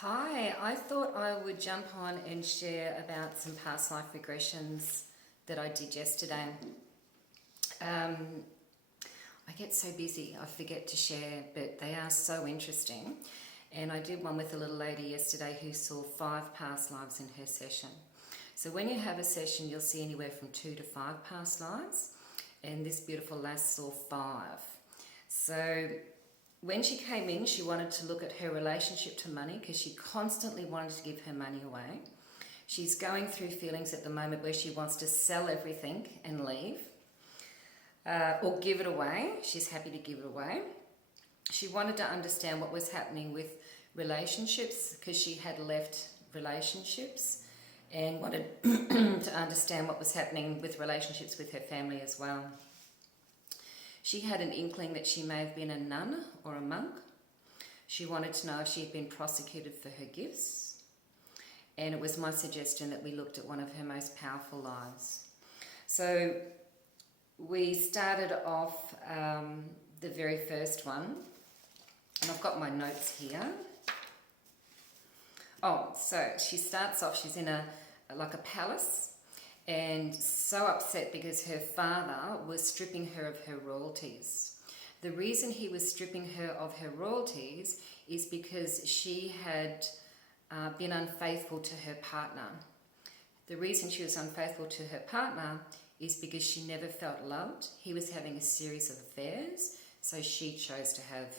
Hi, I thought I would jump on and share about some past life regressions that I did yesterday. Um, I get so busy, I forget to share, but they are so interesting. And I did one with a little lady yesterday who saw 5 past lives in her session. So when you have a session, you'll see anywhere from 2 to 5 past lives, and this beautiful lass saw 5. So when she came in, she wanted to look at her relationship to money because she constantly wanted to give her money away. She's going through feelings at the moment where she wants to sell everything and leave, or give it away. She's happy to give it away. She wanted to understand what was happening with relationships because she had left relationships, and wanted to understand what was happening with relationships with her family as well. She had an inkling that she may have been a nun or a monk. She wanted to know if she had been prosecuted for her gifts. And it was my suggestion that we looked at one of her most powerful lives. So we started off the very first one. And I've got my notes here. Oh, so she starts off, she's in a palace, and so upset because her father was stripping her of her royalties. The reason he was stripping her of her royalties is because she had been unfaithful to her partner. The reason she was unfaithful to her partner is because she never felt loved. He was having a series of affairs, so she chose to have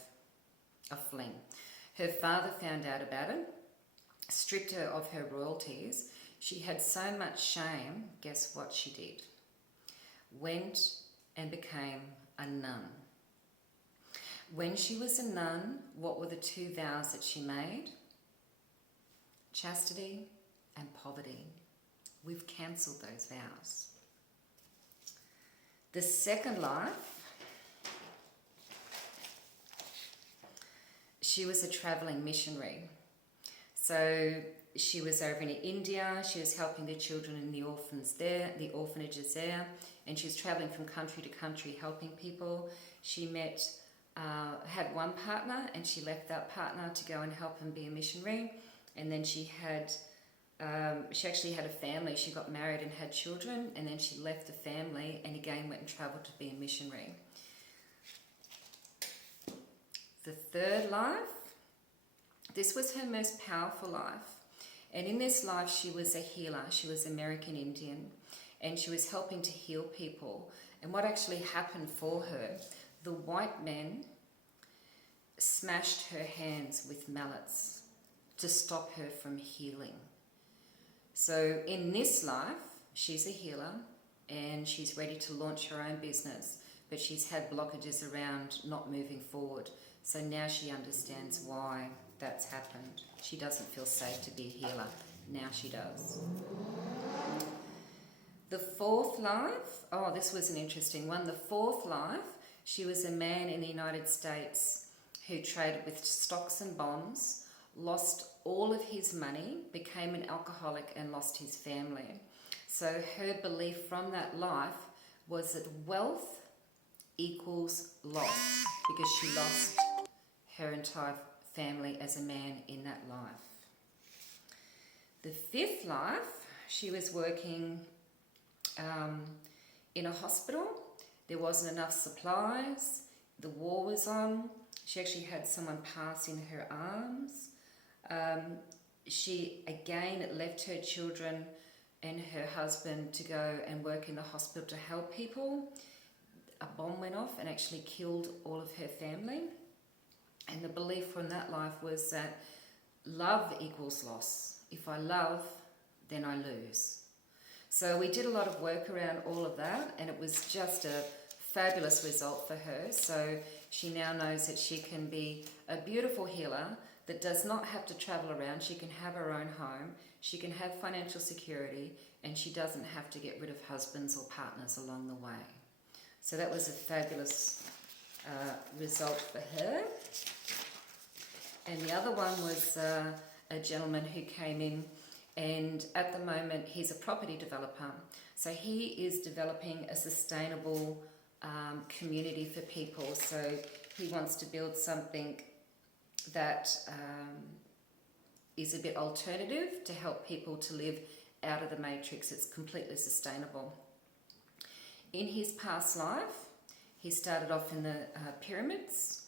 a fling. Her father found out about it, stripped her of her royalties. She had so much shame, guess what she did? Went and became a nun. When she was a nun, what were the 2 vows that she made? Chastity and poverty. We've cancelled those vows. The second life, she was a travelling missionary. So she was over in India, she was helping the children in the orphanages there, and she was travelling from country to country helping people. She had one partner, and she left that partner to go and help him be a missionary. And then she actually had a family. She got married and had children, and then she left the family and again went and travelled to be a missionary. The third life, this was her most powerful life. And in this life, she was a healer. She was American Indian, and she was helping to heal people. And what actually happened for her, the white men smashed her hands with mallets to stop her from healing. So in this life, she's a healer and she's ready to launch her own business, but she's had blockages around not moving forward. So now she understands why that's happened. She doesn't feel safe to be a healer. Now she does. The fourth life, oh, this was an interesting one. The fourth life, she was a man in the United States who traded with stocks and bonds, lost all of his money, became an alcoholic and lost his family. So her belief from that life was that wealth equals loss, because she lost her entire family as a man in that life. The fifth life, she was working in a hospital. There wasn't enough supplies. The war was on. She actually had someone pass in her arms. She again left her children and her husband to go and work in the hospital to help people. A bomb went off and actually killed all of her family. And the belief from that life was that love equals loss. If I love, then I lose. So we did a lot of work around all of that, and it was just a fabulous result for her. So she now knows that she can be a beautiful healer that does not have to travel around. She can have her own home, she can have financial security, and she doesn't have to get rid of husbands or partners along the way. So that was a fabulous result for her. And the other one was a gentleman who came in, and at the moment he's a property developer. So he is developing a sustainable community for people. So he wants to build something that is a bit alternative to help people to live out of the matrix. It's completely sustainable. In his past life, he started off in the pyramids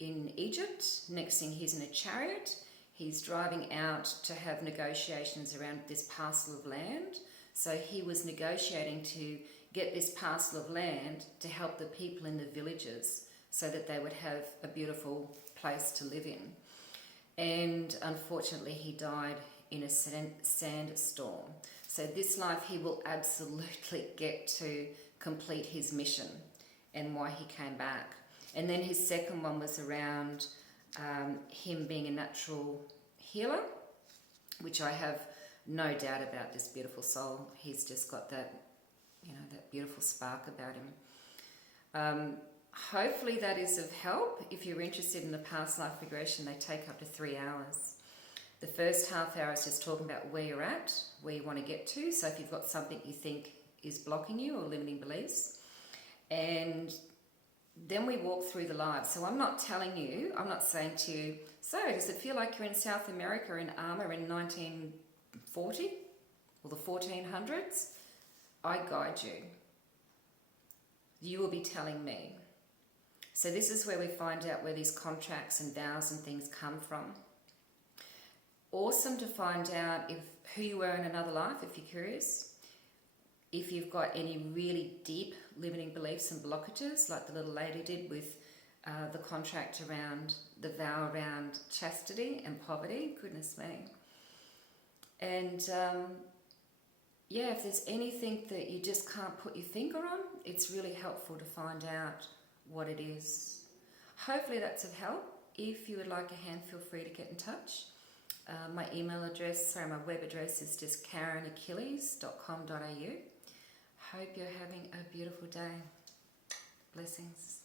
in Egypt. Next thing, he's in a chariot. He's driving out to have negotiations around this parcel of land. So he was negotiating to get this parcel of land to help the people in the villages so that they would have a beautiful place to live in. And unfortunately, he died in a sandstorm. So this life, he will absolutely get to complete his mission and why he came back. And then his second one was around him being a natural healer, which I have no doubt about this beautiful soul. He's just got that, you know, that beautiful spark about him. Hopefully that is of help. If you're interested in the past life regression, they take up to 3 hours. The first half hour is just talking about where you're at, where you want to get to. So if you've got something you think is blocking you or limiting beliefs. And then we walk through the lives. So I'm not telling you, I'm not saying to you, so does it feel like you're in South America in armour in 1940 or the 1400s? I guide you. You will be telling me. So this is where we find out where these contracts and vows and things come from. Awesome to find out who you were in another life, if you're curious. If you've got any really deep limiting beliefs and blockages, like the little lady did with the contract around, the vow around chastity and poverty, goodness me. And yeah, if there's anything that you just can't put your finger on, it's really helpful to find out what it is. Hopefully that's of help. If you would like a hand, feel free to get in touch. My email address, my web address is just karenachilles.com.au. Hope you're having a beautiful day. Blessings.